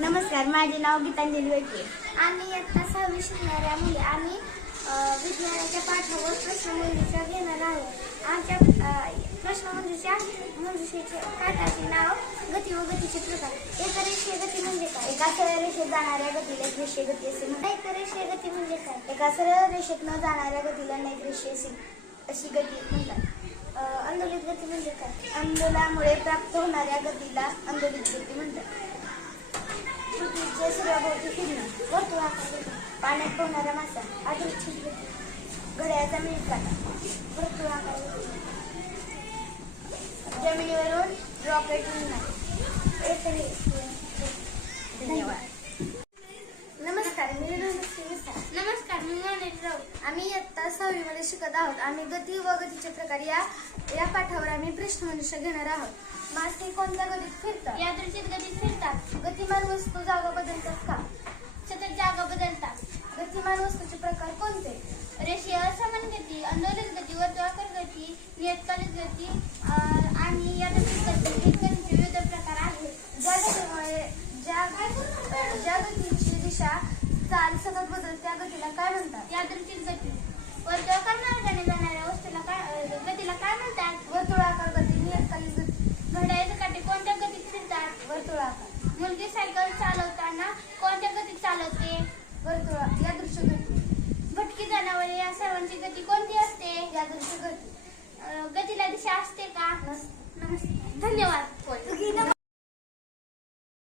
नमस्कार माझे नाव गीतांजली वेटे आम्ही इयत्ता सहावी शिकणाऱ्या मुली आम्ही विज्ञानाच्या पाठावर प्रश्नमंजुषा घेणार आहोत. आमच्या प्रश्नमंजुषा मंजुषेचे पाठाचे नाव गती व गतीचे प्रकार. एका रेषीय गती म्हणजे काय? एका सरळ रेषेत जाणाऱ्या गतीला एक रेषीय गती असे म्हणतात. एक रेषीय गती म्हणजे काय? एका सरळ रेषेत न जाणाऱ्या गतीला अनेक रेषीय अशी अशी गती म्हणतात. आंदोलित गती म्हणजे काय? आंदोलनामुळे प्राप्त होणाऱ्या गतीला आंदोलित गती म्हणतात. सूर्याभोवती फिरणं वर्तुळाकार पाण्यात पोहणारा मासा गती घड्याळाचा मिनिट काटा वर्तुळाकार जमिनीवरून रॉकेट धन्यवाद नमस्कार मी नमस्कार मी मनोज राऊत. आम्ही इयत्ता सहावीमध्ये शिकत आहोत आम्ही गती व गतीचे प्रकार या या पाठावर आम्ही प्रश्नमनुष्य घेणार आहोत. मासे कोणत्या गतीत फिरतात फिरतात गतिमान वस्तू जागा बदलतात का? सतत जागा बदलतात. गतिमान वस्तूचे प्रकार कोणते? रेषीय असमान गती अंदोलित गती वर्तुळाकार गती नियतकालिक गती आणि या गती गतीचे विविध प्रकार आहेत. ज्या गतीमुळे ज्या ज्या गतीची दिशा चाल सतत बदल त्या गतीला काय म्हणतात? यादृच्छिक गती. वर्तुळाकार मार्गाने जाणाऱ्या वस्तूला काय अं, गतीला काय म्हणतात वर्तुळाकार गती नियतकालिक गती घड्याळाचे काटे कोणत्या गतीत फिरतात वर्तुळाकार मुलगी सायकल चालवताना कोणत्या गतीत चालवते? वर्तुळ या दृश्य गती भटकी जनावरे या सर्वांची गती कोणती असते? या दृश्य गती अं, गतीला दिशा असते का? नमस्ते धन्यवाद